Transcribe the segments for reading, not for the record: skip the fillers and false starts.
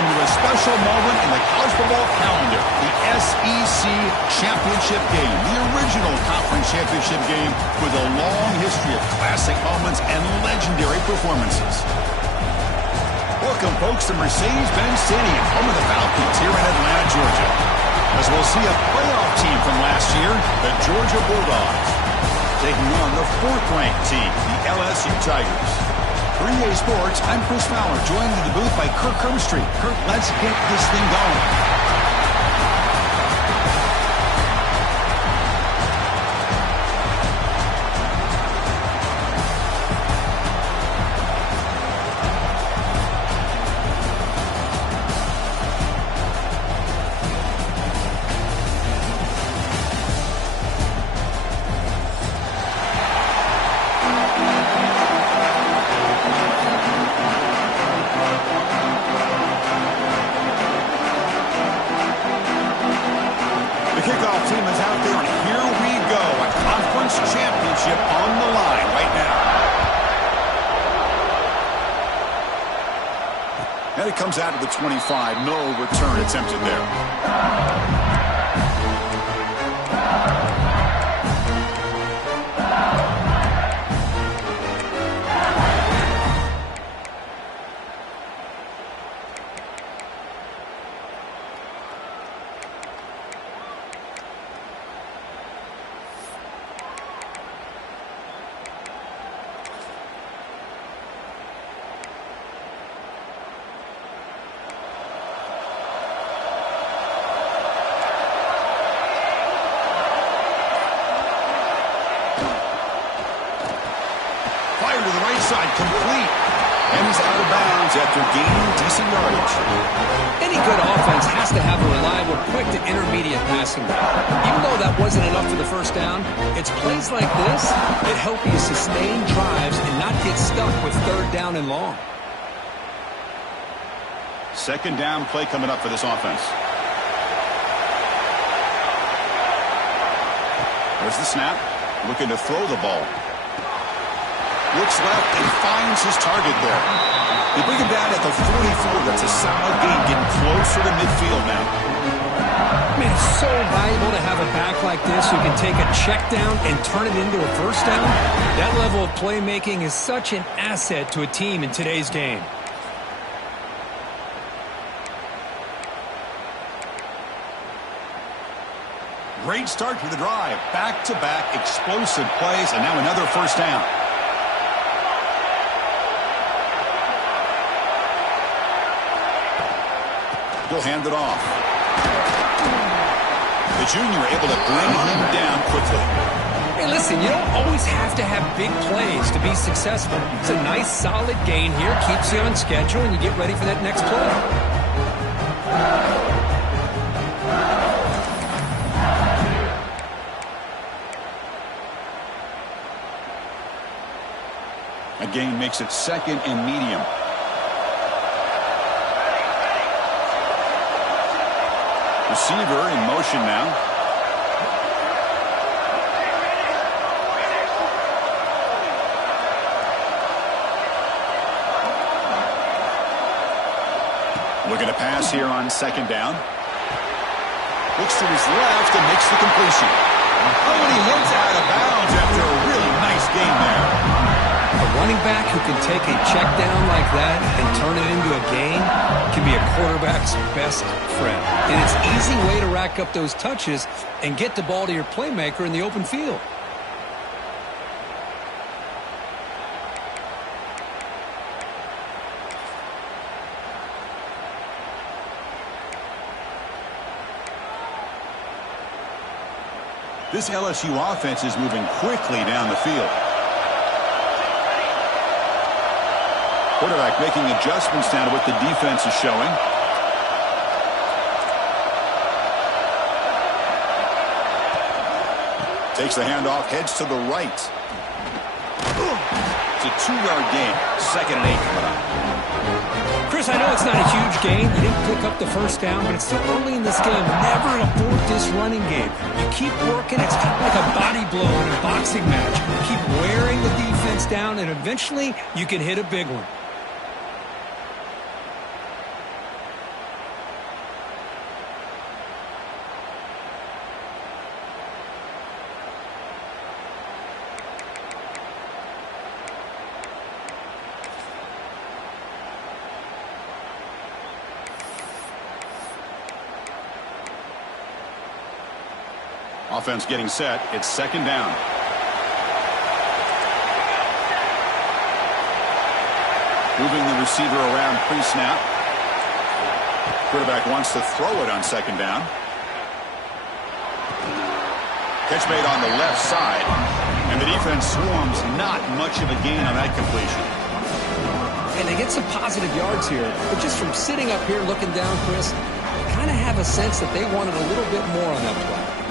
welcome to a special moment in the college football calendar, the SEC Championship Game, the original conference championship game with a long history of classic moments and legendary performances. Welcome, folks, to Mercedes-Benz Stadium, home of the Falcons here in Atlanta, Georgia, as we'll see a playoff team from last year, the Georgia Bulldogs, taking on the fourth-ranked team, the LSU Tigers. For EA Sports, I'm Chris Fowler, joined in the booth by Kirk Hermstreet. Kirk, let's get this thing going. The kickoff team is out there, and here we go. A conference championship on the line right now. And it comes out of the 25. No return attempted there. To the right side, complete. And he's out of bounds after gaining decent yardage. Any good offense has to have a reliable, quick to intermediate passing game. Even though that wasn't enough for the first down, it's plays like this that help you sustain drives and not get stuck with third down and long. Second down play coming up for this offense. There's the snap. Looking to throw the ball. Looks left and finds his target there. They bring him down at the 44. That's a solid gain, getting closer to midfield now. Man, it's so valuable to have a back like this who can take a check down and turn it into a first down. That level of playmaking is such an asset to a team in today's game. Great start to the drive. Back-to-back explosive plays, and now another first down. He'll hand it off. The junior able to bring him down quickly. Hey, listen, you don't always have to have big plays to be successful. It's a nice, solid gain here. Keeps you on schedule, and you get ready for that next play. A gain makes it second and medium. Receiver in motion now. Looking to pass here on second down. Looks to his left and makes the completion. Oh, and he hits out of bounds after a really nice game there. A running back who can take a check down like that and turn it into a gain can be a quarterback's best friend. And it's an easy way to rack up those touches and get the ball to your playmaker in the open field. This LSU offense is moving quickly down the field. Quarterback making adjustments down to what the defense is showing. Takes the handoff, heads to the right. It's a 2-yard gain. Second and 8 coming up. Chris, I know it's not a huge gain. You didn't pick up the first down, but it's still early in this game. Never abort this running game. You keep working. It's kind of like a body blow in a boxing match. You keep wearing the defense down, and eventually you can hit a big one. Offense getting set. It's second down. Moving the receiver around pre-snap. Quarterback wants to throw it on second down. Catch made on the left side. And the defense swarms. Not much of a gain on that completion. And they get some positive yards here. But just from sitting up here looking down, Chris, I kind of have a sense that they wanted a little bit more on that play.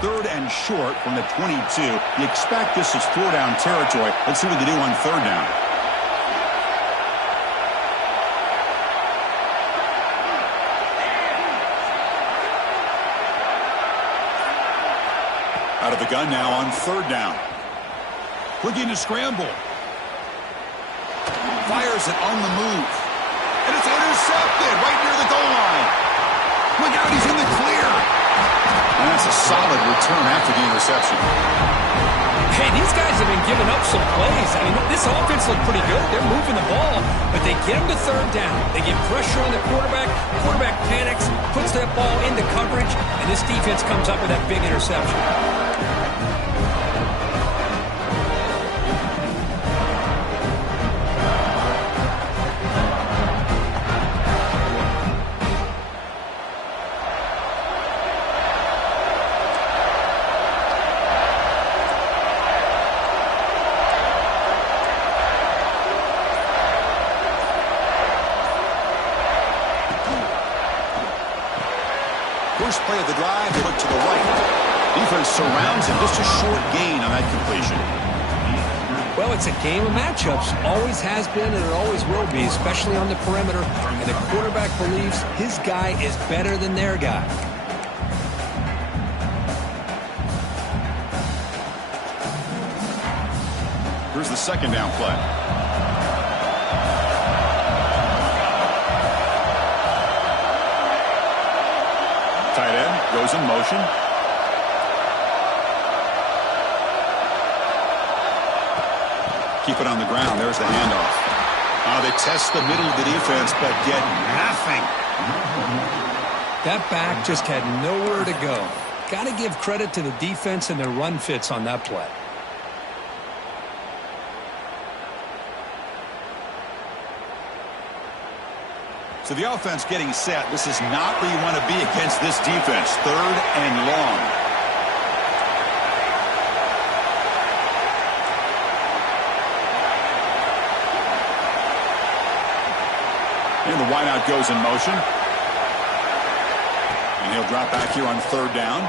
Third and short from the 22. You expect this is 4-down territory. Let's see what they do on third down. Out of the gun now on third down. Looking to scramble. Fires it on the move. And it's intercepted right near the goal line. Look out, he's in the clear. And that's a solid return after the interception. Hey, these guys have been giving up some plays. I mean, this offense looked pretty good. They're moving the ball, but they get them to third down. They get pressure on the quarterback. Quarterback panics, puts that ball into coverage, and this defense comes up with that big interception. First play of the drive, they look to the right. Defense surrounds him. Just a short gain on that completion. Well, it's a game of matchups. Always has been, and it always will be, especially on the perimeter. And the quarterback believes his guy is better than their guy. Here's the second down play. Tight end goes in motion. Keep it on the ground. There's the handoff. They test the middle of the defense, but get nothing. That back just had nowhere to go. Got to give credit to the defense and their run fits on that play. So the offense getting set. This is not where you want to be against this defense. Third and long. And the wideout goes in motion. And he'll drop back here on third down.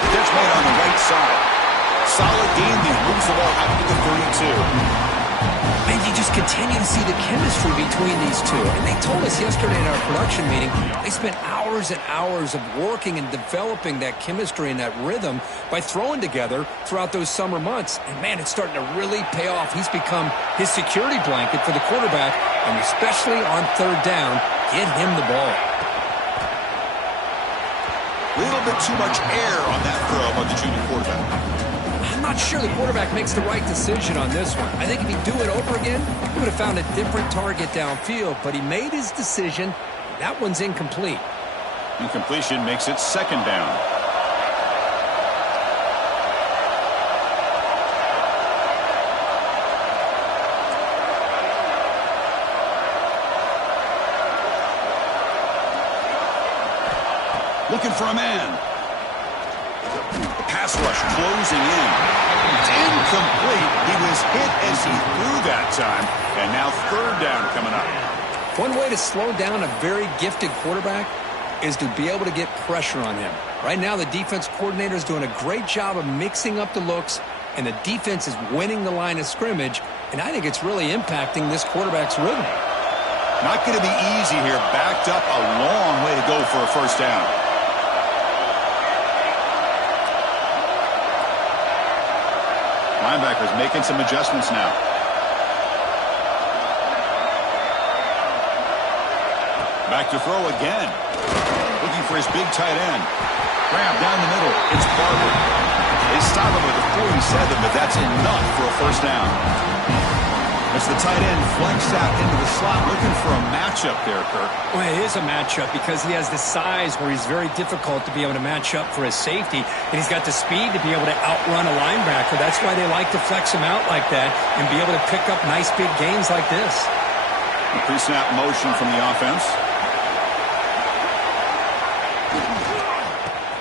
The catch made on the right side. Solid gain there. Moves the ball out to the 32. And you just continue to see the chemistry between these two. And they told us yesterday in our production meeting, they spent hours and hours of working and developing that chemistry and that rhythm by throwing together throughout those summer months. And, man, it's starting to really pay off. He's become his security blanket for the quarterback, and especially on third down, get him the ball. A little bit too much air on that throw by the junior quarterback. I'm not sure the quarterback makes the right decision on this one. I think if he'd do it over again, he would have found a different target downfield, but he made his decision. That one's incomplete. Incompletion makes it second down. Looking for a man. Pass rush closing in. It's incomplete. He was hit as he threw that time. And now third down coming up. One way to slow down a very gifted quarterback is to be able to get pressure on him. Right now, the defense coordinator is doing a great job of mixing up the looks, and the defense is winning the line of scrimmage, and I think it's really impacting this quarterback's rhythm. Not going to be easy here. Backed up a long way to go for a first down. Linebackers making some adjustments now. Back to throw again. Looking for his big tight end. Grab down the middle. It's Barber. They stop him at the 47, but that's enough for a first down. As the tight end flanks out into the slot, looking for a matchup there, Kirk. Well, it is a matchup because he has the size where he's very difficult to be able to match up for his safety, and he's got the speed to be able to outrun a linebacker. That's why they like to flex him out like that and be able to pick up nice big gains like this. A pre-snap motion from the offense.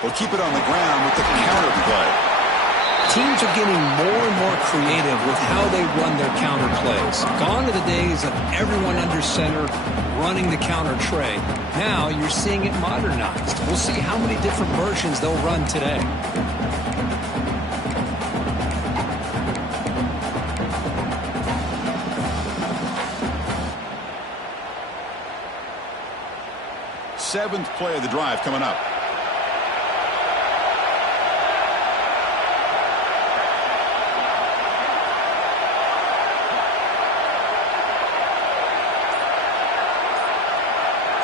They'll keep it on the ground with the counter play. Teams are getting more and more creative with how they run their counter plays. Gone are the days of everyone under center running the counter tray. Now you're seeing it modernized. We'll see how many different versions they'll run today. Seventh play of the drive coming up.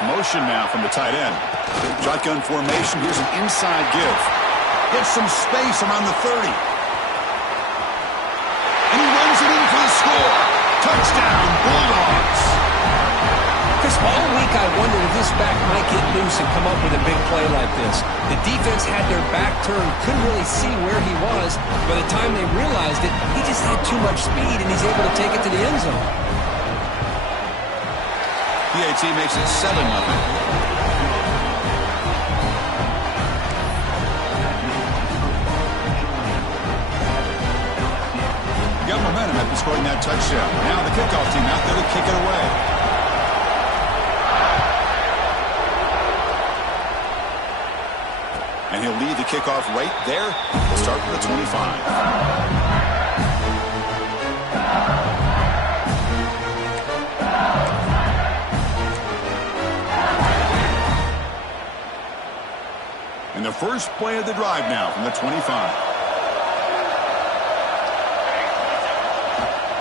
Motion now from the tight end. Shotgun formation. Here's an inside give. Gets some space around the 30. And he runs it in for the score. Touchdown, Bulldogs. Chris, all week I wondered if this back might get loose and come up with a big play like this. The defense had their back turned, couldn't really see where he was. By the time they realized it, he just had too much speed, and he's able to take it to the end zone. PAT makes it 7-0. Got momentum after scoring that touchdown. Now the kickoff team out there to kick it away. And he'll lead the kickoff right there. We'll start with the 25. And the first play of the drive now from the 25.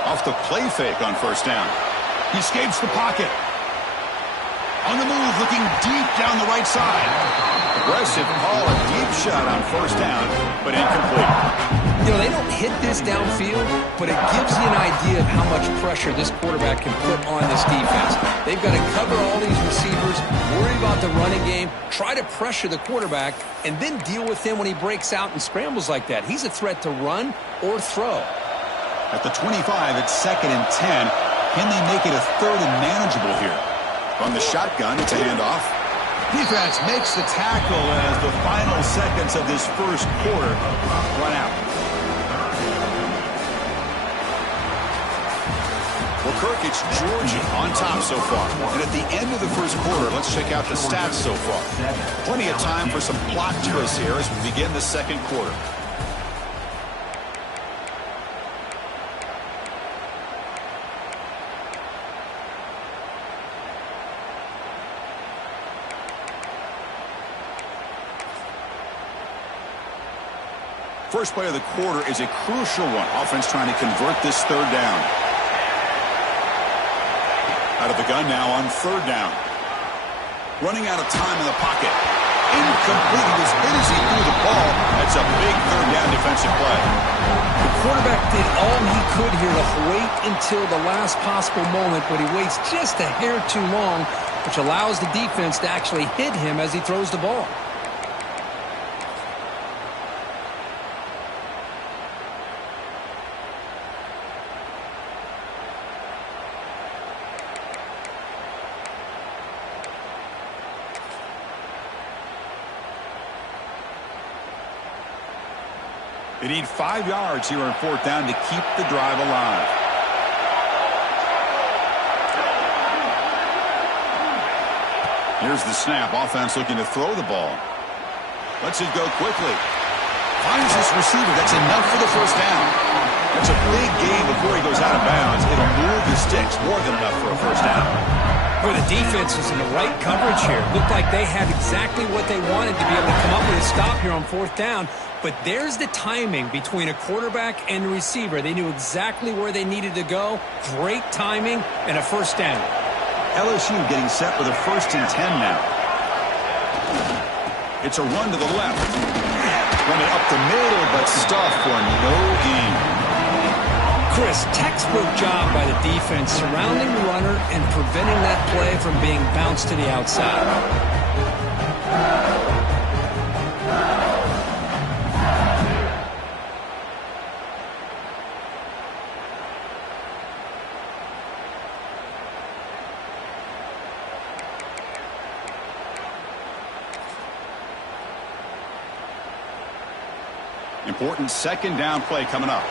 Off the play fake on first down. He escapes the pocket. On the move, looking deep down the right side. Aggressive call, a deep shot on first down, but incomplete. You know, they don't hit this downfield, but it gives you an idea of how much pressure this quarterback can put on this defense. They've got to cover all these receivers, worry about the running game, try to pressure the quarterback, and then deal with him when he breaks out and scrambles like that. He's a threat to run or throw. At the 25, it's 2nd and 10. Can they make it a 3rd and manageable here? On the shotgun, it's a handoff. Defense makes the tackle as the final seconds of this first quarter run out. Well, Kirk, it's Georgia on top so far. And at the end of the first quarter, let's check out the stats so far. Plenty of time for some plot twists here as we begin the second quarter. First play of the quarter is a crucial one. Offense trying to convert this 3rd down. Out of the gun now on 3rd down. Running out of time in the pocket. Incomplete. He was hit as he threw the ball. That's a big 3rd down defensive play. The quarterback did all he could here to wait until the last possible moment, but he waits just a hair too long, which allows the defense to actually hit him as he throws the ball. They need 5 yards here on 4th down to keep the drive alive. Here's the snap. Offense looking to throw the ball. Lets it go quickly. Finds this receiver. That's enough for the first down. That's a big gain before he goes out of bounds. It'll move the sticks. More than enough for a first down. Well, the defense is in the right coverage here. Looked like they had exactly what they wanted to be able to come up with a stop here on 4th down. But there's the timing between a quarterback and a receiver. They knew exactly where they needed to go. Great timing and a first down. LSU getting set with a 1st and 10 now. It's a run to the left. Run it up the middle, but stuff for no gain. Chris, textbook job by the defense surrounding the runner and preventing that play from being bounced to the outside. Important second down play coming up.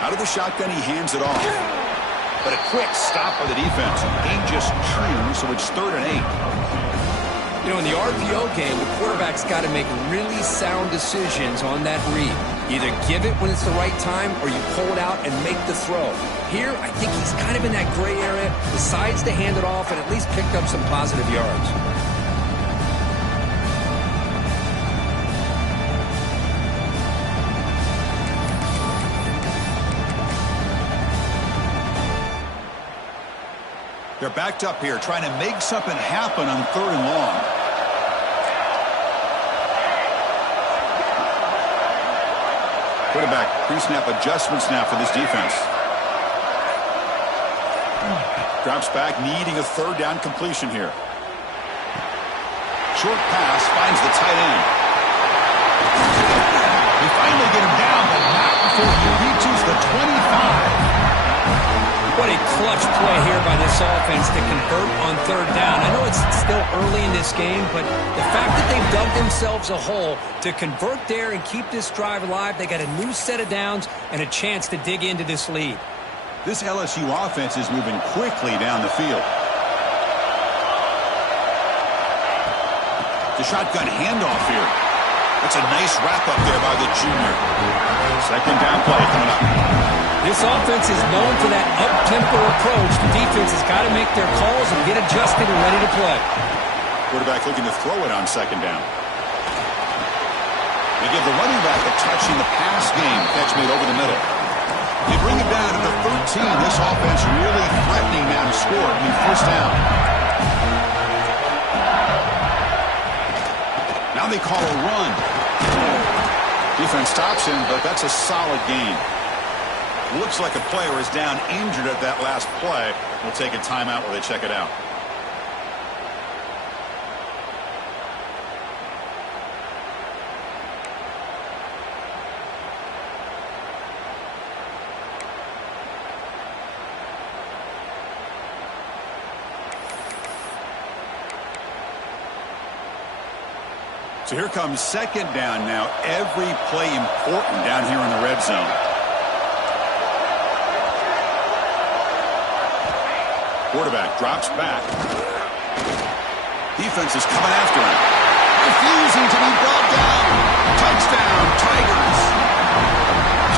Out of the shotgun, he hands it off. But a quick stop by the defense. Ain't just true, so it's 3rd and 8. You know, in the RPO game, the quarterback's got to make really sound decisions on that read. Either give it when it's the right time or you pull it out and make the throw. Here, I think he's kind of in that gray area, decides to hand it off and at least picked up some positive yards. They're backed up here, trying to make something happen on 3rd and long. Quarterback pre-snap adjustments now for this defense. Drops back, needing a 3rd down completion here. Short pass finds the tight end. They finally get him down, but not before he reaches the 25. What a clutch play here by this offense to convert on 3rd down. I know it's still early in this game, but the fact that they've dug themselves a hole to convert there and keep this drive alive, they got a new set of downs and a chance to dig into this lead. This LSU offense is moving quickly down the field. The shotgun handoff here. That's a nice wrap-up there by the junior. Second down play coming up. This offense is known for that up-tempo approach. The defense has got to make their calls and get adjusted and ready to play. Quarterback looking to throw it on second down. They give the running back a touch in the pass game. Catch made over the middle. They bring it down to the 13. This offense really threatening now to score. I mean, 1st down. Now they call a run. Defense stops him, but that's a solid gain. Looks like a player is down injured at that last play. We'll take a timeout while they check it out. So here comes second down now. Every play important down here in the red zone. Quarterback drops back. Defense is coming after him. Refusing to be brought down. Touchdown, Tigers.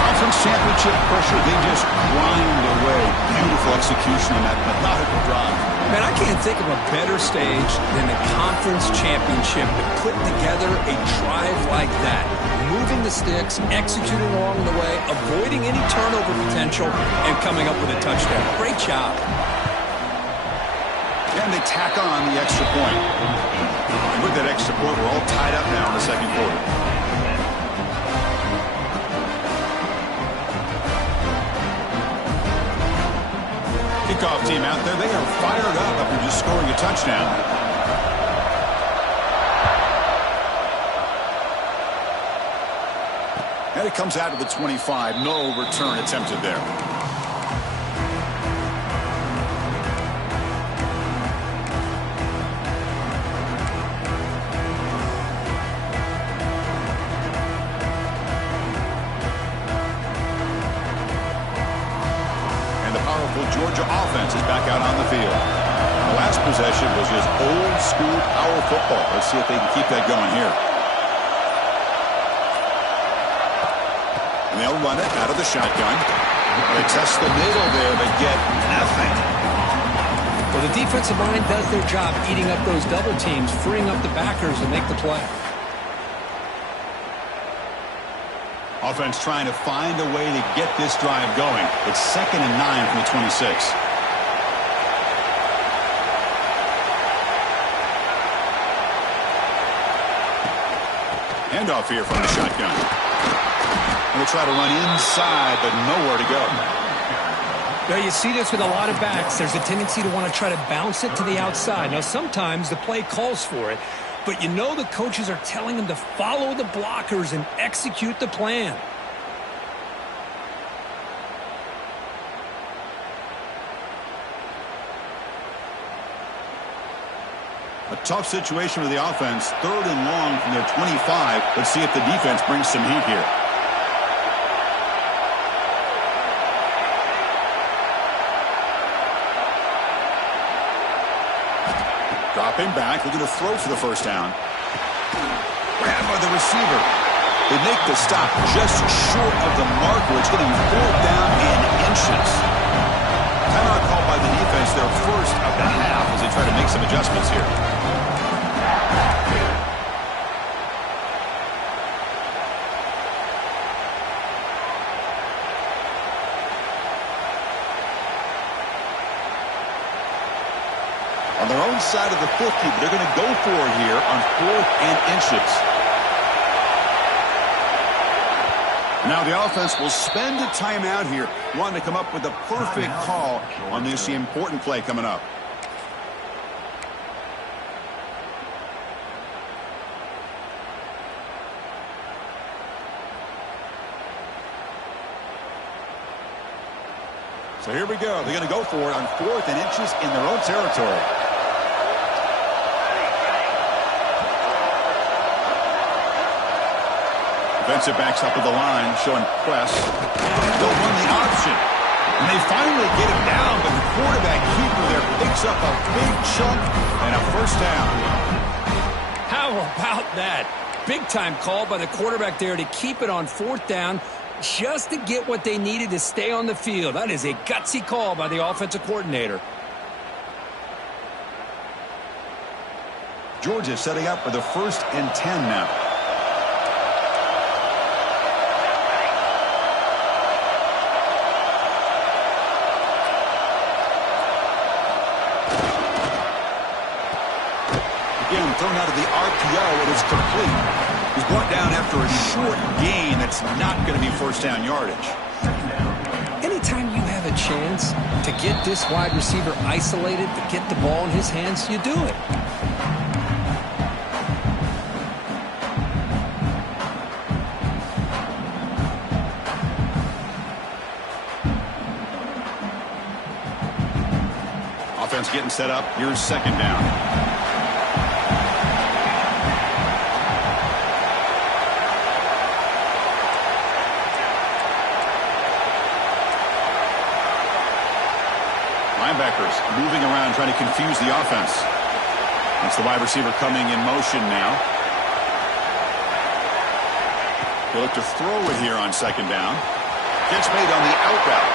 Conference championship pressure, they just grind away. Beautiful execution on that methodical drive. Man, I can't think of a better stage than the conference championship to put together a drive like that. Moving the sticks, executing along the way, avoiding any turnover potential, and coming up with a touchdown. Great job. And they tack on the extra point. And with that extra point, we're all tied up now in the second quarter. Kickoff team out there, they are fired up after just scoring a touchdown. And it comes out to the 25. No return attempted there. Georgia offense is back out on the field. The last possession was just old school power football. Let's see if they can keep that going here. And they'll run it out of the shotgun. They test the middle there, but get nothing. Well, the defensive line does their job eating up those double teams, freeing up the backers to make the play. Offense trying to find a way to get this drive going. It's 2nd and 9 from the 26. Handoff here from the shotgun. And we'll try to run inside, but nowhere to go. Now, you see this with a lot of backs. There's a tendency to want to try to bounce it to the outside. Now, sometimes the play calls for it, but you know the coaches are telling them to follow the blockers and execute the plan. A tough situation for the offense. 3rd and long from their 25. Let's see if the defense brings some heat here. Dropping back, looking to throw for the first down. Grabbed by the receiver. They make the stop just short of the marker. It's getting 4th down in inches. Timeout called by the defense, their first of the half, as they try to make some adjustments here. On their own side of the 50, but they're going to go for it here on 4th and inches. Now the offense will spend a timeout here, wanting to come up with a perfect call on this important play coming up. So here we go. They're going to go for it on 4th and inches in their own territory. Defensive backs up at the line, showing press. They'll run the option. And they finally get him down, but the quarterback keeper there picks up a big chunk and a first down. How about that? Big-time call by the quarterback there to keep it on 4th down, just to get what they needed to stay on the field. That is a gutsy call by the offensive coordinator. Georgia setting up for the 1st and 10 now. Again, thrown out of the RPO, and it's complete. He's brought down after a short gain that's not going to be first down yardage. Anytime you have a chance to get this wide receiver isolated, to get the ball in his hands, you do it. Offense getting set up. Here's 2nd down. Linebackers moving around, trying to confuse the offense. That's the wide receiver coming in motion now. They look to throw it here on 2nd down. Catch made on the out route.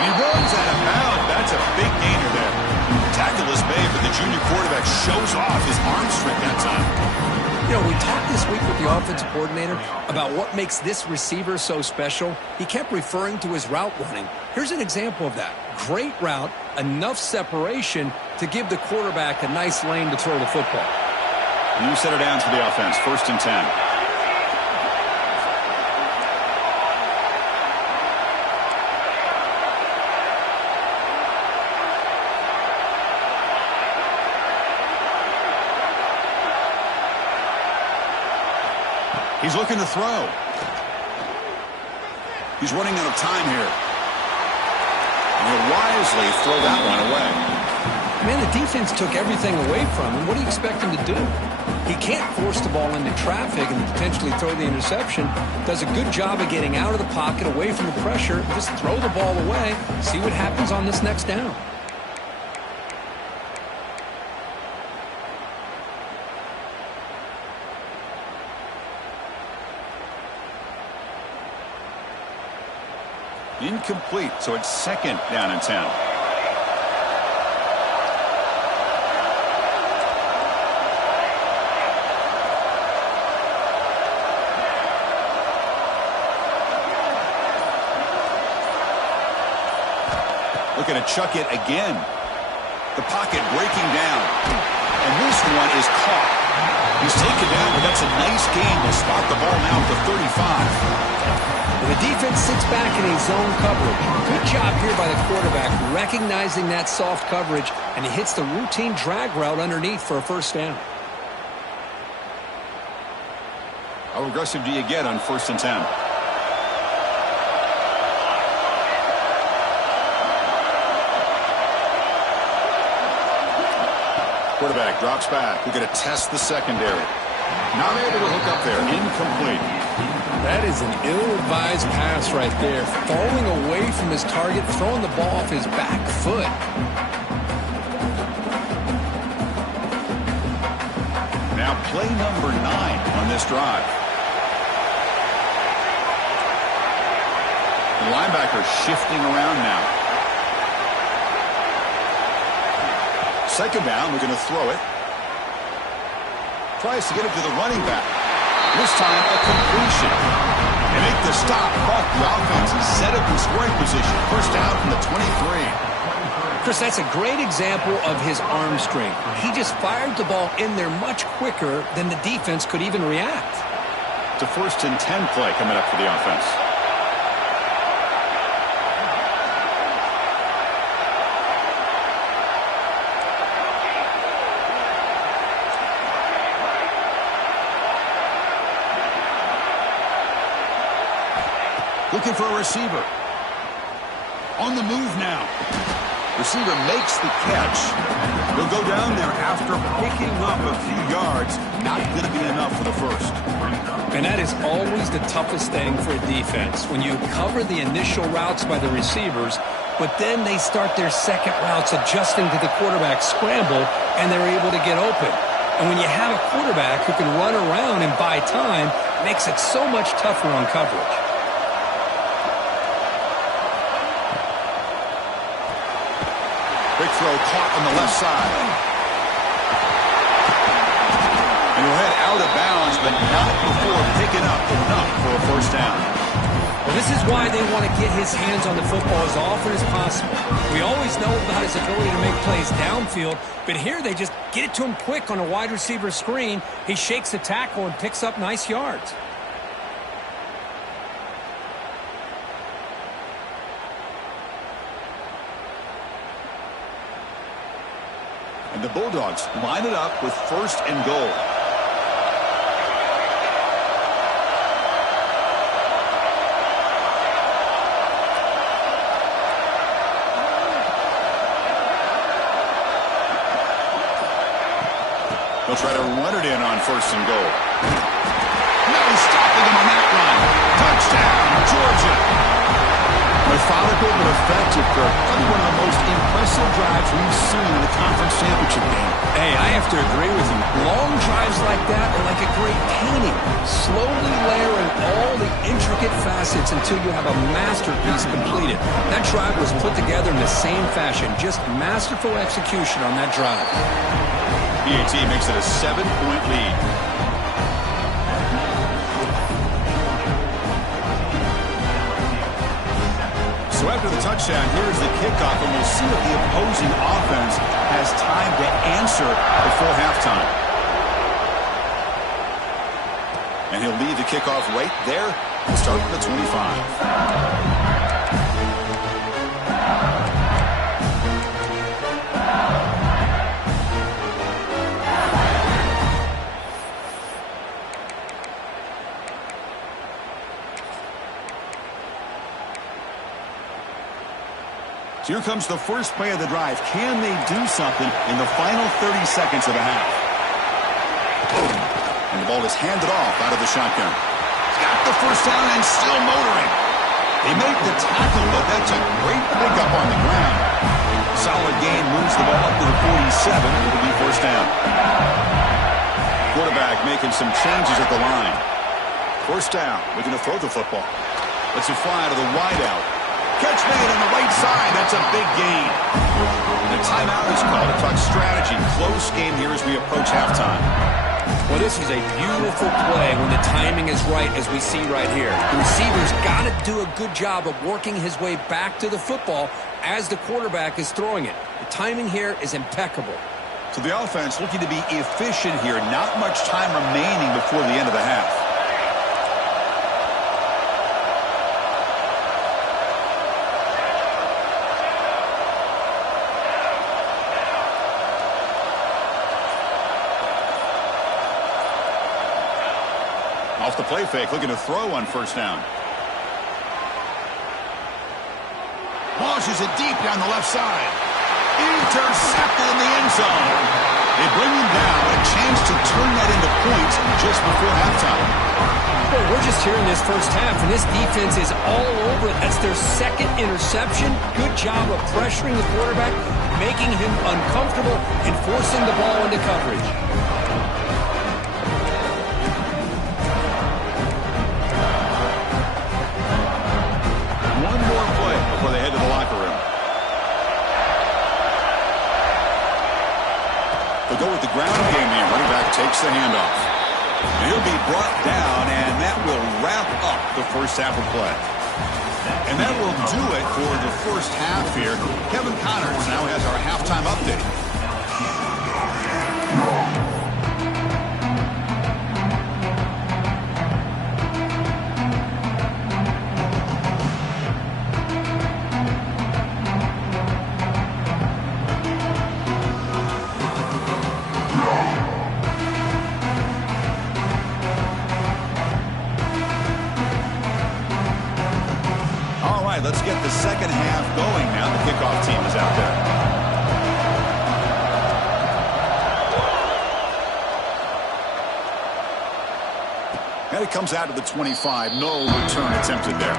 He runs out of bounds. That's a big gainer there. Tackle is made, but the junior quarterback shows off his arm strength that time. You know, we talked this week with the offensive coordinator about what makes this receiver so special. He kept referring to his route running. Here's an example of that. Great route, enough separation to give the quarterback a nice lane to throw the football. New set of downs for the offense, 1st and 10. He's looking to throw. He's running out of time here. And he'll wisely throw that one away. Man, the defense took everything away from him. What do you expect him to do? He can't force the ball into traffic and potentially throw the interception. Does a good job of getting out of the pocket, away from the pressure. Just throw the ball away. See what happens on this next down. Incomplete, so it's 2nd down and 10. Looking to chuck it again. The pocket breaking down. And this one is caught. He's taken down, but that's a nice gain. They'll spot the ball now at the 35. The defense sits back in a zone coverage. Good job here by the quarterback, recognizing that soft coverage, and he hits the routine drag route underneath for a first down. How aggressive do you get on 1st and 10? Quarterback drops back. We're going to test the secondary. Not able to hook up there. Incomplete. That is an ill-advised pass right there. Falling away from his target, throwing the ball off his back foot. Now play number 9 on this drive. The linebacker shifting around now. Second down, we're going to throw it. Tries to get it to the running back. This time, a completion. They make the stop, but the offense is set up in scoring position. First down from the 23. Chris, that's a great example of his arm strength. He just fired the ball in there much quicker than the defense could even react. It's a 1st and 10 play coming up for the offense. Looking for a receiver. On the move now. Receiver makes the catch. He'll go down there after picking up a few yards. Not going to be enough for the first. And that is always the toughest thing for a defense. When you cover the initial routes by the receivers, but then they start their second routes adjusting to the quarterback scramble, and they're able to get open. And when you have a quarterback who can run around and buy time, it makes it so much tougher on coverage. Quick throw caught on the left side. And he'll head out of bounds, but not before picking up enough for a first down. Well, this is why they want to get his hands on the football as often as possible. We always know about his ability to make plays downfield, but here they just get it to him quick on a wide receiver screen. He shakes the tackle and picks up nice yards. And the Bulldogs line it up with 1st and goal. They'll try to run it in on 1st and goal. No stopping him on that run. Touchdown, Georgia. Methodical but effective, Kirk. Probably one of the most impressive drives we've seen in the conference championship game. Hey, I have to agree with you. Long drives like that are like a great painting. Slowly layering all the intricate facets until you have a masterpiece completed. That drive was put together in the same fashion. Just masterful execution on that drive. PAT makes it a 7-point lead. So after the touchdown, here's the kickoff, and we'll see if the opposing offense has time to answer before halftime. And he'll leave the kickoff right there. We'll start with the 25. Here comes the first play of the drive. Can they do something in the final 30 seconds of the half? And the ball is handed off out of the shotgun. He's got the first down and still motoring. They make the tackle, but that's a great pickup on the ground. Solid gain, moves the ball up to the 47. It'll be first down. Quarterback making some changes at the line. First down. We're going to throw the football. Let's it fly to the wideout. Catch made on the right side. That's a big gain. The timeout is called to talk strategy. Close game here as we approach halftime. Well, this is a beautiful play when the timing is right, as we see right here. The receiver's got to do a good job of working his way back to the football as the quarterback is throwing it. The timing here is impeccable. So the offense looking to be efficient here. Not much time remaining before the end of the half. Off the play fake, looking to throw on first down. Launches it deep down the left side. Intercepted in the end zone. They bring him down. A chance to turn that into points just before halftime. Well, we're just here in this first half, and this defense is all over it. That's their second interception. Good job of pressuring the quarterback, making him uncomfortable, and forcing the ball into coverage. One more play before they head to the locker room. They'll go with the ground game here. Running back takes the handoff. And he'll be brought down, and that will wrap up the first half of play. And that will do it for the first half here. Kevin Connors now has our halftime update. Let's get the second half going now. The kickoff team is out there. And it comes out of the 25. No return attempted there.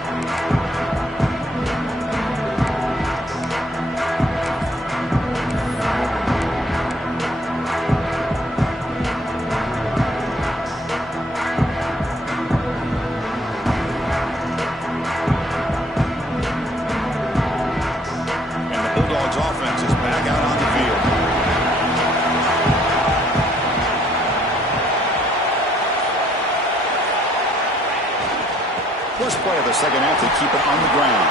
Offense is back out on the field. First play of the second half, they keep it on the ground.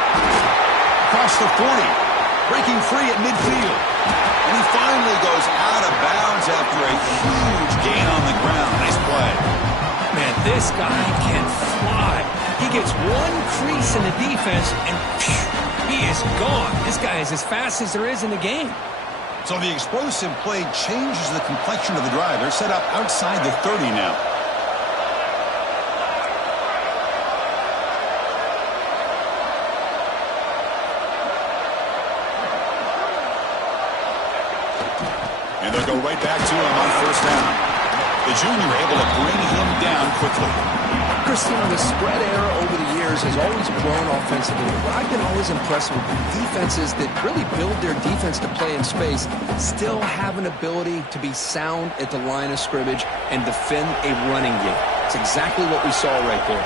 Across the 40, breaking free at midfield. And he finally goes out of bounds after a huge gain on the ground. Nice play. Man, this guy can fly. He gets one crease in the defense, and he is gone. This guy is as fast as there is in the game. So the explosive play changes the complexion of the drive. They're set up outside the 30 now. And they'll go right back to him on first down. The junior able to bring him down quickly. Cristiano, the spread era over the years has always grown offensively. But I've been always impressed with defenses that really build their defense to play in space, still have an ability to be sound at the line of scrimmage and defend a running game. It's exactly what we saw right there.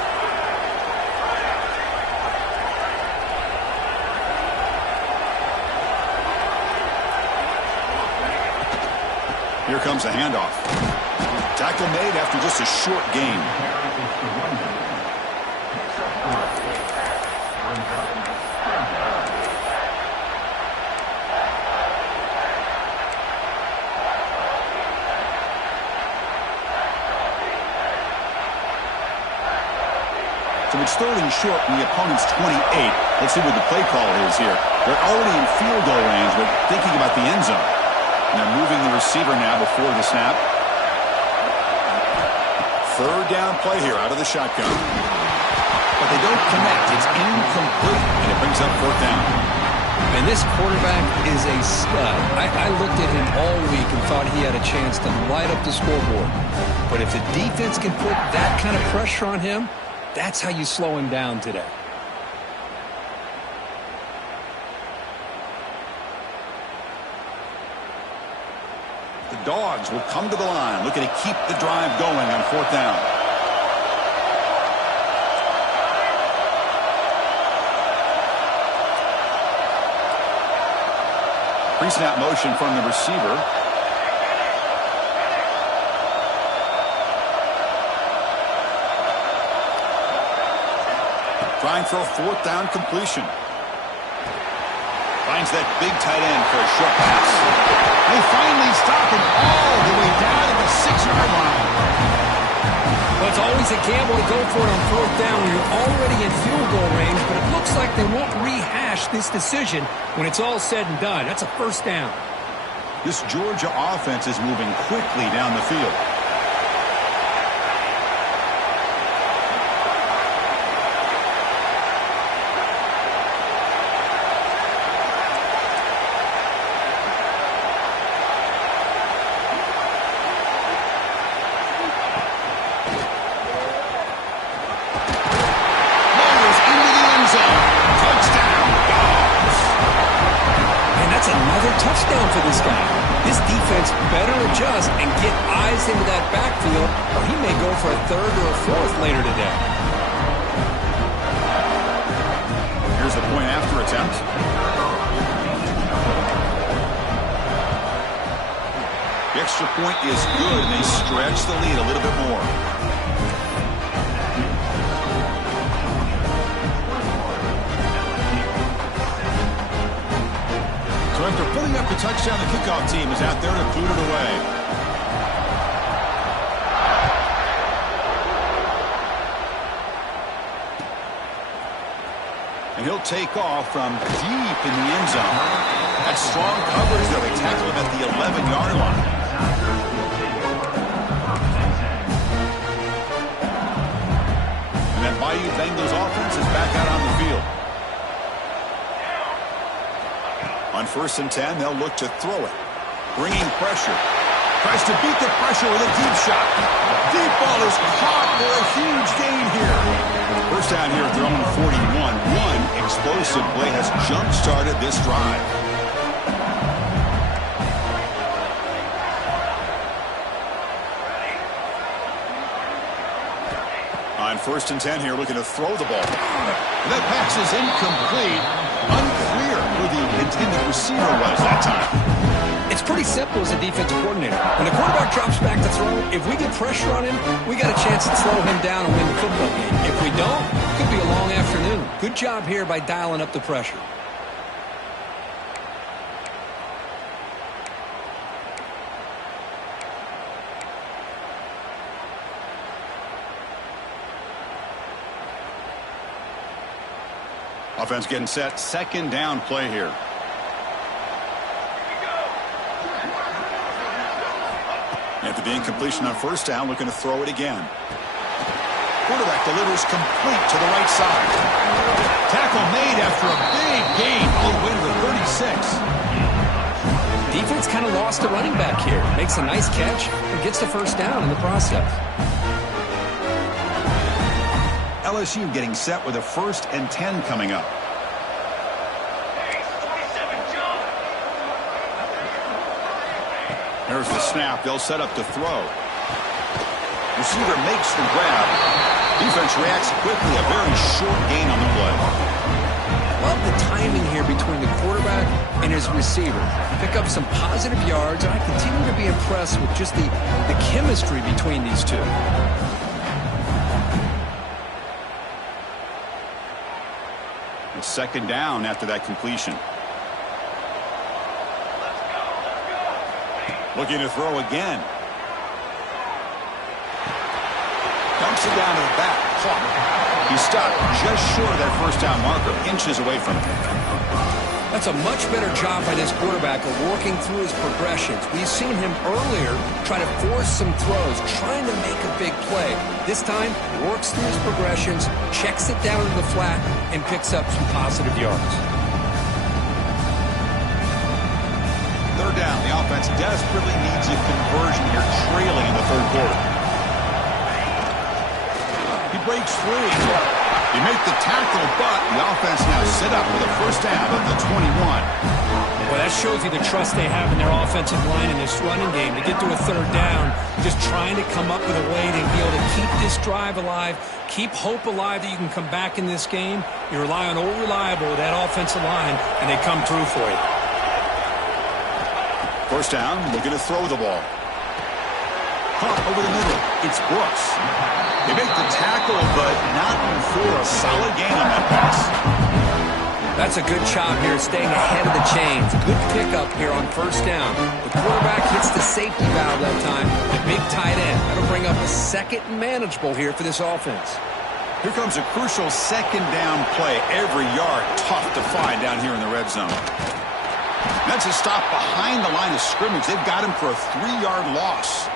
Here comes a handoff. Tackle made after just a short gain. So it's third and short from the opponent's 28. Let's see what the play call is here. They're already in field goal range, but thinking about the end zone. And they're moving the receiver now before the snap. Third down play here out of the shotgun. But they don't connect. It's incomplete, and it brings up fourth down. And this quarterback is a stud. I looked at him all week and thought he had a chance to light up the scoreboard. But if the defense can put that kind of pressure on him, that's how you slow him down today. The Dogs will come to the line, looking to keep the drive going on fourth down. Pre-snap motion from the receiver. Trying for a fourth down completion. Finds that big tight end for a short pass. They finally stop him all the way down to the 6-yard line. Well, it's always a gamble to go for it on 4th down when you're already in field goal range, but it looks like they won't rehash this decision when it's all said and done. That's a 1st down. This Georgia offense is moving quickly down the field. Touchdown for this guy. This defense better adjust and get eyes into that backfield, or he may go for a 3rd or a 4th later today. Here's the point after attempt. The extra point is good, and they stretch the lead a little bit more. So after putting up the touchdown, the kickoff team is out there to boot it away. And he'll take off from deep in the end zone. That's strong coverage there. They tackle him at the 11-yard line. And that Bayou Bengals offense is back out on the field. On 1st and 10, they'll look to throw it. Bringing pressure. Tries to beat the pressure with a deep shot. Deep ball is caught for a huge gain here. 1st down here at their own 41. One explosive play has jump-started this drive. On 1st and 10 here, looking to throw the ball. That pass is incomplete. Unclear who the intended receiver was that time. It's pretty simple as a defensive coordinator. When the quarterback drops back to throw, if we get pressure on him, we got a chance to slow him down and win the football game. If we don't, it could be a long afternoon. Good job here by dialing up the pressure. Offense getting set. 2nd down play here. After the incompletion on 1st down, looking to throw it again. Quarterback delivers complete to the right side. Tackle made after a big gain all the way to the 36. Defense kind of lost a running back here. Makes a nice catch and gets the 1st down in the process. LSU getting set with a 1st and 10 coming up. There's the snap. They'll set up to throw. Receiver makes the grab. Defense reacts quickly. A very short gain on the play. Love the timing here between the quarterback and his receiver. Pick up some positive yards, and I continue to be impressed with just the chemistry between these two. It's 2nd down after that completion. Looking to throw again. Dumps it down to the back. He stopped just short of that 1st down marker, inches away from it. That's a much better job by this quarterback of working through his progressions. We've seen him earlier try to force some throws, trying to make a big play. This time, works through his progressions, checks it down in the flat, and picks up some positive yards. 3rd down. The offense desperately needs a conversion here, trailing in the 3rd quarter. He breaks free. He made the tackle, but the offense now set up with a 1st down at the 21. Well, that shows you the trust they have in their offensive line in this running game. To get to a 3rd down, just trying to come up with a way to be able to keep this drive alive, keep hope alive that you can come back in this game. You rely on old reliable with that offensive line, and they come through for you. 1st down, looking to throw the ball. Caught over the middle. It's Brooks. They make the tackle, but not for a solid gain on that pass. That's a good job here, staying ahead of the chains. Good pickup here on first down. The quarterback hits the safety valve that time. The big tight end. That'll bring up a second and manageable here for this offense. Here comes a crucial second down play. Every yard tough to find down here in the red zone. That's a stop behind the line of scrimmage. They've got him for a 3-yard loss.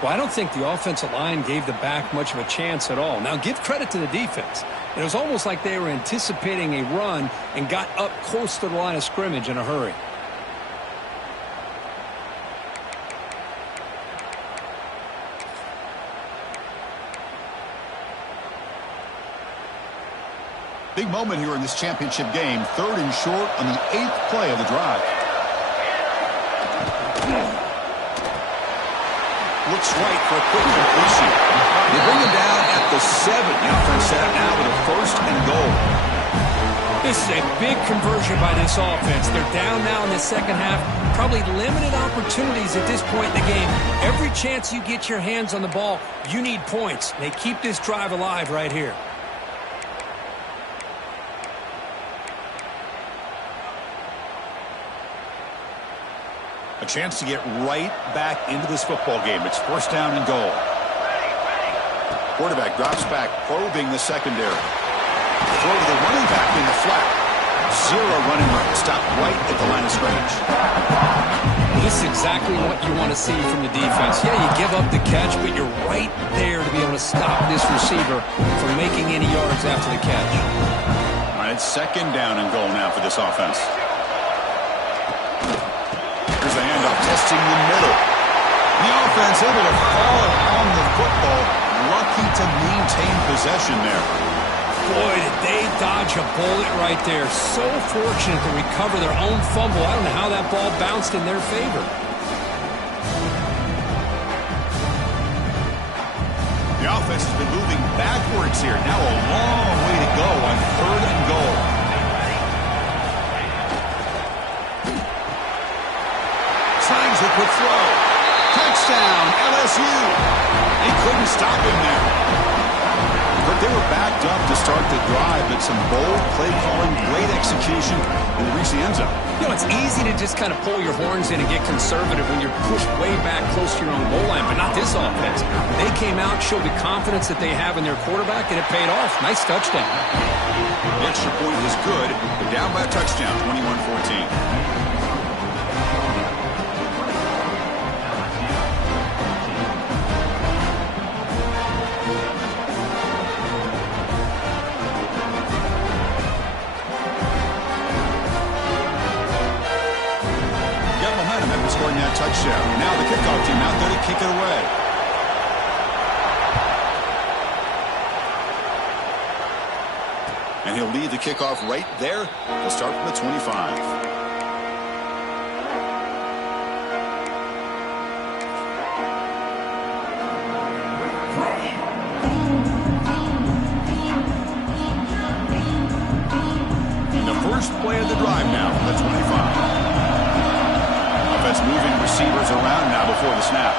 Well, I don't think the offensive line gave the back much of a chance at all. Now, give credit to the defense. It was almost like they were anticipating a run and got up close to the line of scrimmage in a hurry. Big moment here in this championship game. 3rd and short on the 8th play of the drive. Looks right for a quick completion. They bring him down at the 7. The offense set up now with a 1st and goal. This is a big conversion by this offense. They're down now in the second half. Probably limited opportunities at this point in the game. Every chance you get your hands on the ball, you need points. They keep this drive alive right here. A chance to get right back into this football game. It's 1st down and goal. Quarterback drops back, probing the secondary. Throw to the running back in the flat. 0 running room. Stop right at the line of scrimmage. This is exactly what you want to see from the defense. Yeah, you give up the catch, but you're right there to be able to stop this receiver from making any yards after the catch. All right, it's 2nd down and goal now for this offense. Here's the handoff, testing the middle. The offense able to fall on the football. Lucky to maintain possession there. Boy, did they dodge a bullet right there. So fortunate to recover their own fumble. I don't know how that ball bounced in their favor. The offense has been moving backwards here. Now a long way to go on 3rd and goal. Signs a quick throw. Touchdown, LSU. They couldn't stop him there. But they were backed up to start the drive, but some bold play calling, great execution, and they reached the end zone. You know, it's easy to just kind of pull your horns in and get conservative when you're pushed way back close to your own goal line, but not this offense. They came out, showed the confidence that they have in their quarterback, and it paid off. Nice touchdown. The extra point is good, but down by a touchdown, 21-14. Scoring that touchdown. Now the kickoff team out there to kick it away. And he'll lead the kickoff right there. They'll start from the 25. The first play of the drive now from the 25. Offense moving receivers around now before the snap.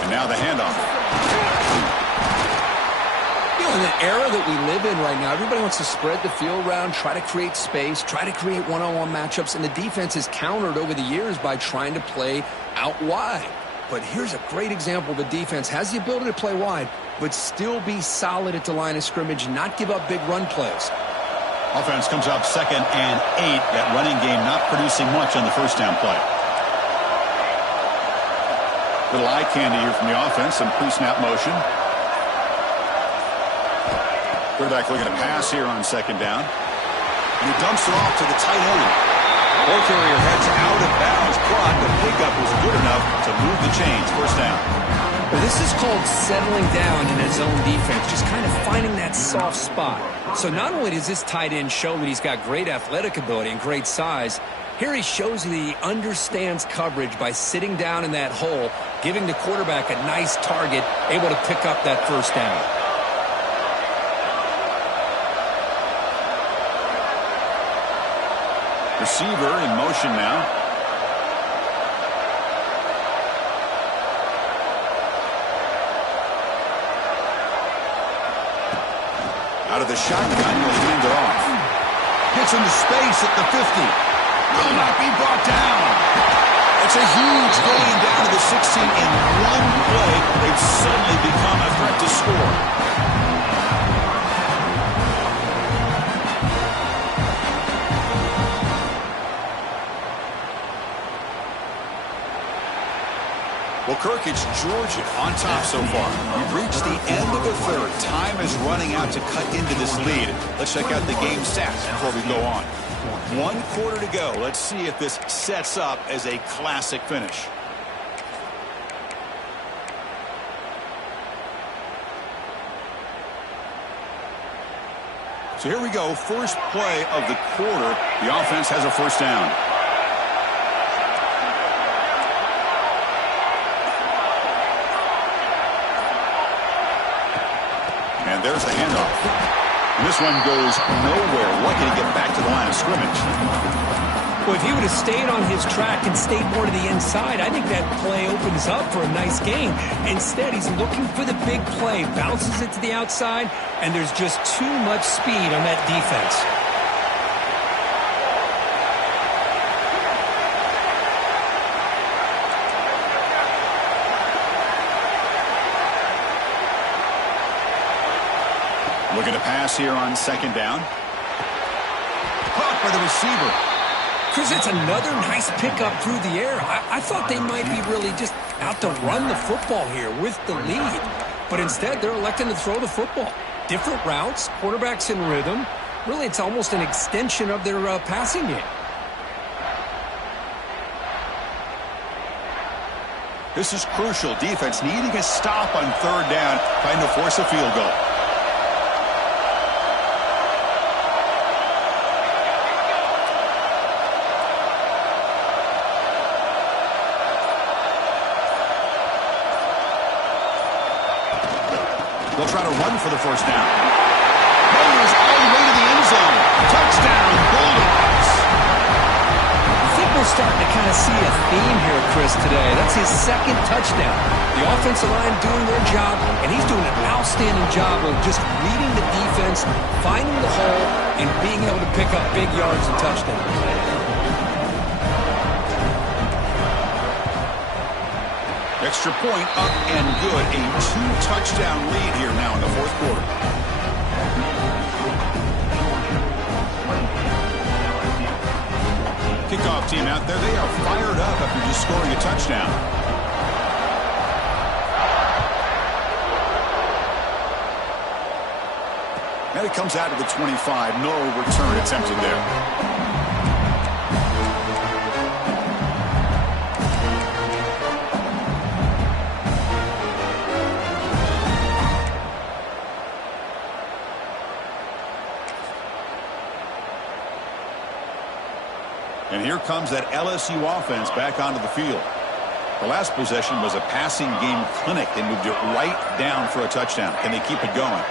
And now the handoff. You know, in the era that we live in right now, everybody wants to spread the field around, try to create space, try to create one-on-one matchups, and the defense is countered over the years by trying to play out wide. But here's a great example. The defense has the ability to play wide, but still be solid at the line of scrimmage, not give up big run plays. Offense comes up 2nd and 8. That running game not producing much on the 1st down play. Little eye candy here from the offense. Some pre-snap motion. Quarterback looking to pass here on 2nd down. And he dumps it off to the tight end. Ball carrier heads out of bounds, but the pickup was good enough to move the chains. 1st down. Well, this is called settling down in his own defense, just kind of finding that soft spot. So not only does this tight end show that he's got great athletic ability and great size, here he shows that he understands coverage by sitting down in that hole, giving the quarterback a nice target, able to pick up that 1st down. Receiver in motion now. Out of the shotgun, he'll hand it off. Gets into space at the 50. Will not be brought down. It's a huge gain down to the 16 in one play. They've suddenly become a threat to score. Well, Kirk, it's Georgia on top so far. We've reached the end of the third. Time is running out to cut into this lead. Let's check out the game stats before we go on. 1 quarter to go. Let's see if this sets up as a classic finish. So here we go. First play of the quarter. The offense has a first down. And there's the handoff. And this one goes nowhere. Lucky to get back to the line of scrimmage. Well, if he would have stayed on his track and stayed more to the inside, I think that play opens up for a nice gain. Instead, he's looking for the big play, bounces it to the outside, and there's just too much speed on that defense. Looking to pass here on second down. Caught by the receiver. Chris, it's another nice pickup through the air. I thought they might be really just out to run the football here with the lead. But instead, they're electing to throw the football. Different routes, quarterbacks in rhythm. Really, it's almost an extension of their passing game. This is crucial. Defense needing a stop on third down, trying to force a field goal. They'll try to run for the first down. Goes all the way to the end zone. Touchdown, Bulldogs. I think we're starting to kind of see a theme here, Chris, today. That's his second touchdown. The offensive line doing their job, and he's doing an outstanding job of just reading the defense, finding the hole, and being able to pick up big yards and touchdowns. Extra point up and good. A 2-touchdown lead here now in the fourth quarter. Kickoff team out there. They are fired up after just scoring a touchdown. And it comes out of the 25. No return attempted there. And here comes that LSU offense back onto the field. The last possession was a passing game clinic. They moved it right down for a touchdown. Can they keep it going?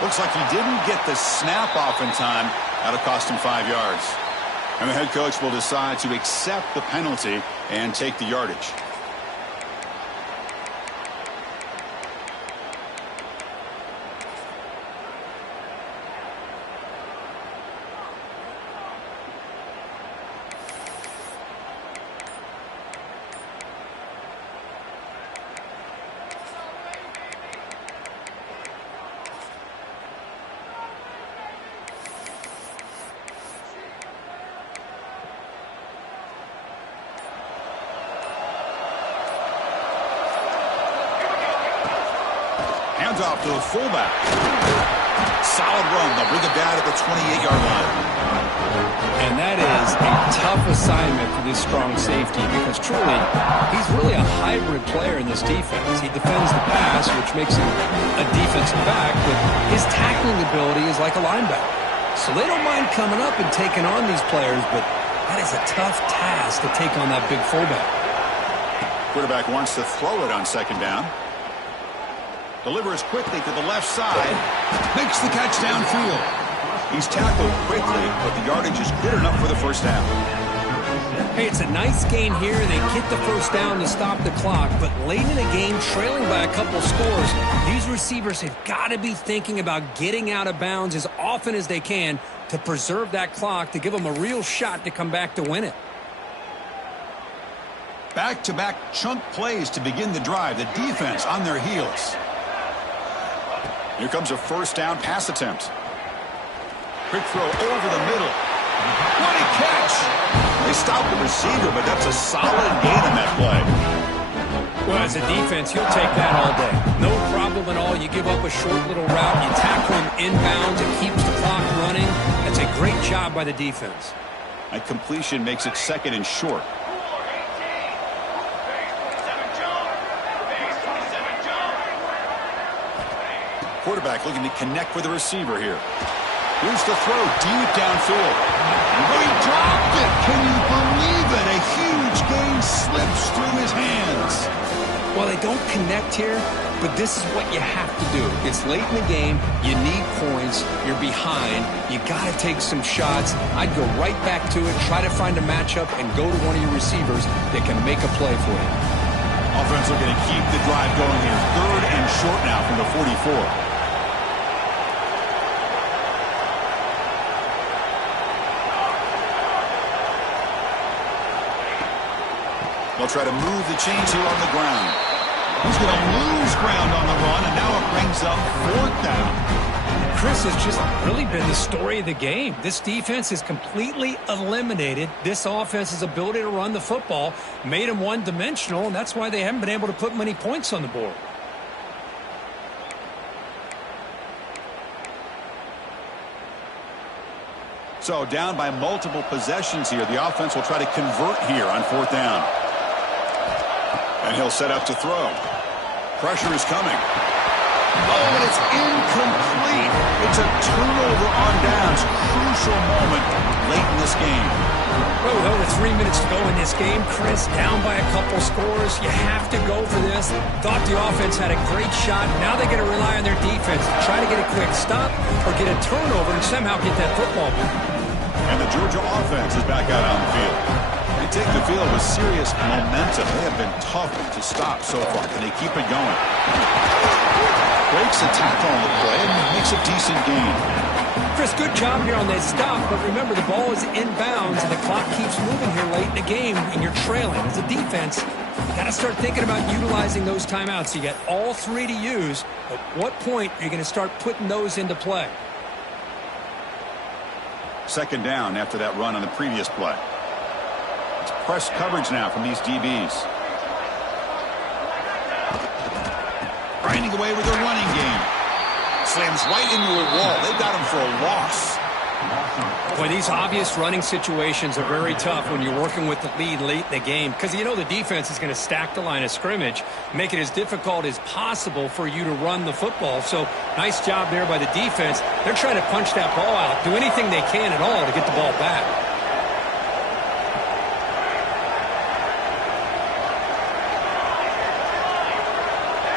Looks like he didn't get the snap off in time. That'll cost him 5 yards. And the head coach will decide to accept the penalty and take the yardage. Off to the fullback. Solid run. They'll bring it down at the 28-yard line. And that is a tough assignment for this strong safety because truly, he's really a hybrid player in this defense. He defends the pass, which makes him a defensive back, but his tackling ability is like a linebacker. So they don't mind coming up and taking on these players, but that is a tough task to take on that big fullback. Quarterback wants to throw it on second down. Delivers quickly to the left side. Makes the catch downfield. He's tackled quickly, but the yardage is good enough for the first down. Hey, it's a nice gain here. They get the first down to stop the clock, but late in the game, trailing by a couple scores, these receivers have got to be thinking about getting out of bounds as often as they can to preserve that clock, to give them a real shot to come back to win it. Back-to-back chunk plays to begin the drive. The defense on their heels. Here comes a first down pass attempt. Quick throw over the middle. What a catch! They stopped the receiver, but that's a solid gain on that play. Well, as a defense, you'll take that all day. No problem at all. You give up a short little route. You tackle him inbounds. It keeps the clock running. That's a great job by the defense. That completion makes it second and short. Quarterback looking to connect with the receiver here. Here's the throw deep downfield. Oh, he dropped it. Can you believe it? A huge gain slips through his hands. Well, they don't connect here, but this is what you have to do. It's late in the game. You need points. You're behind. You got to take some shots. I'd go right back to it, try to find a matchup, and go to one of your receivers that can make a play for you. Offense looking to keep the drive going here. Third and short now from the 44. They'll try to move the chains here on the ground. He's going to lose ground on the run, and now it brings up fourth down. Chris has just really been the story of the game. This defense has completely eliminated this offense's ability to run the football, made them one-dimensional, and that's why they haven't been able to put many points on the board. So down by multiple possessions here. The offense will try to convert here on fourth down. And he'll set up to throw. Pressure is coming. Oh, and it's incomplete. It's a turnover on downs. Crucial moment late in this game. Oh, over 3 minutes to go in this game, Chris, down by a couple scores. You have to go for this. Thought the offense had a great shot. Now they got to rely on their defense to try to get a quick stop or get a turnover and somehow get that football moving. And the Georgia offense is back out on the field. They take the field with serious momentum. They have been tough to stop so far. Can they keep it going? Breaks a tackle on the play and makes a decent gain. Chris, good job here on that stop, but remember the ball is inbounds and the clock keeps moving here late in the game and you're trailing. As a defense, you got to start thinking about utilizing those timeouts. You got all three to use. At what point are you going to start putting those into play? Second down after that run on the previous play. It's press coverage now from these DBs. Grinding away with a running game. Slams right into a wall. They've got him for a loss. Boy, these obvious running situations are very tough when you're working with the lead late in the game because you know the defense is going to stack the line of scrimmage, make it as difficult as possible for you to run the football. So nice job there by the defense. They're trying to punch that ball out, do anything they can at all to get the ball back.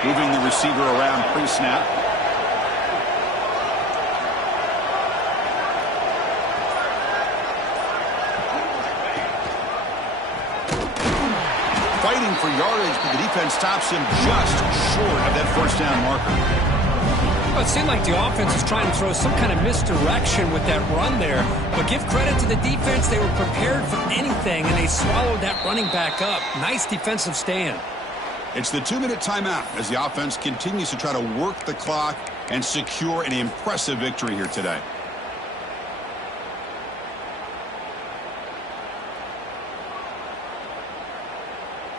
Moving the receiver around pre-snap. Fighting for yardage, but the defense stops him just short of that first down marker. Well, it seemed like the offense was trying to throw some kind of misdirection with that run there. But give credit to the defense. They were prepared for anything, and they swallowed that running back up. Nice defensive stand. It's the 2-minute timeout as the offense continues to try to work the clock and secure an impressive victory here today.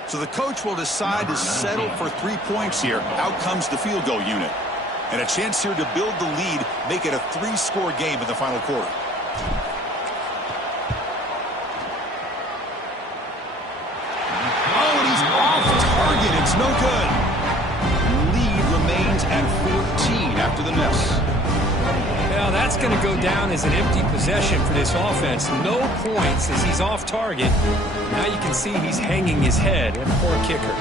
So the coach will decide to settle for 3 points here. Out comes the field goal unit. And a chance here to build the lead, make it a 3-score game in the final quarter. Oh, and he's off target. It's no good. Lead remains at 14 after the miss. Well, that's going to go down as an empty possession for this offense. No points as he's off target. Now you can see he's hanging his head. And poor kicker.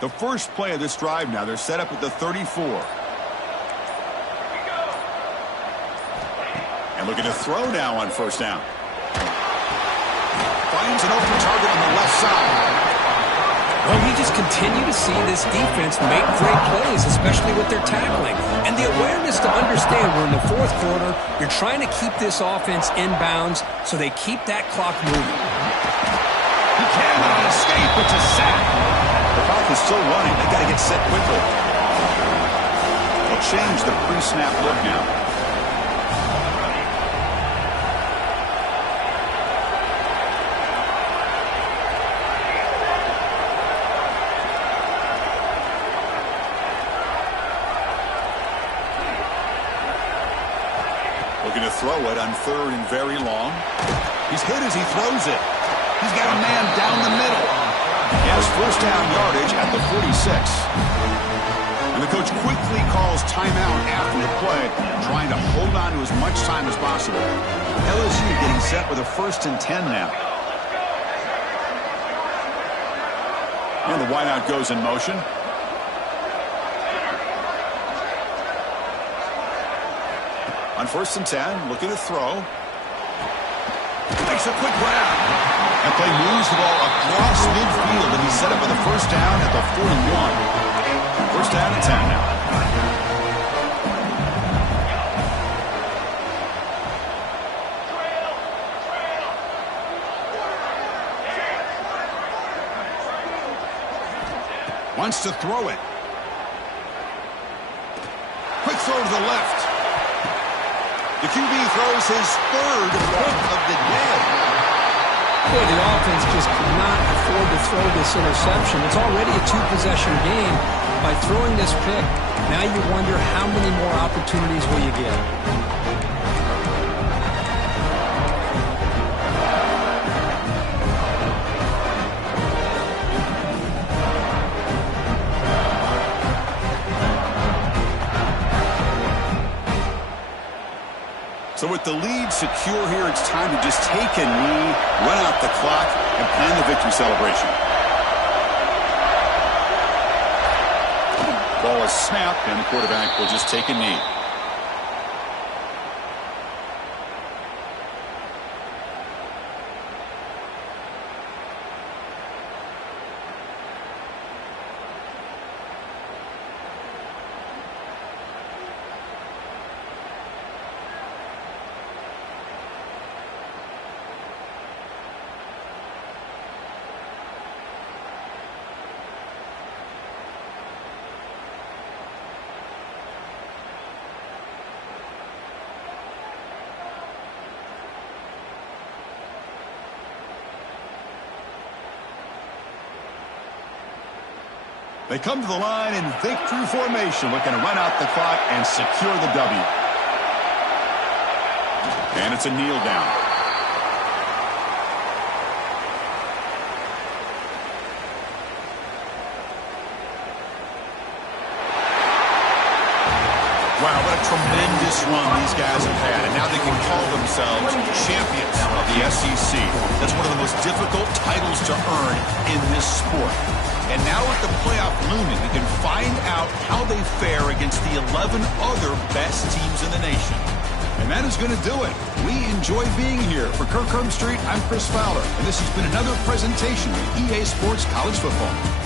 The first play of this drive now. They're set up at the 34. And looking to throw now on first down. Finds an open target on the left side. Well, we just continue to see this defense make great plays, especially with their tackling. And the awareness to understand we're in the fourth quarter, you're trying to keep this offense in bounds so they keep that clock moving. He cannot escape. It's a sack. The clock is still running. They got to get set quickly. They'll change the pre-snap look now. Looking to throw it on third and very long. He's hit as he throws it. He's got a man down the middle. He has first down yardage at the 46. And the coach quickly calls timeout after the play, trying to hold on to as much time as possible. LSU getting set with a 1st and 10 now. And the wideout goes in motion. On 1st and 10, looking to throw. Makes a quick grab. And play moves the ball across midfield, and he's set up for the first down at the 41. First down and 10 now. Wants to throw it. Quick throw to the left. The QB throws his 3rd pick of the day. Boy, the offense just could not afford to throw this interception. It's already a 2-possession game. By throwing this pick, now you wonder how many more opportunities will you get. So with the lead secure here, it's time to just take a knee, run out the clock, and plan the victory celebration. Ball is snapped, and the quarterback will just take a knee. They come to the line in victory formation, looking to run out the clock and secure the W. And it's a kneel down. Wow, what a tremendous run these guys have had. And now they can call themselves champions of the SEC. That's one of the most difficult titles to earn in this sport. And now with the playoff looming, we can find out how they fare against the 11 other best teams in the nation. And that is going to do it. We enjoy being here. For Kirk Street, I'm Chris Fowler. And this has been another presentation of EA Sports College Football.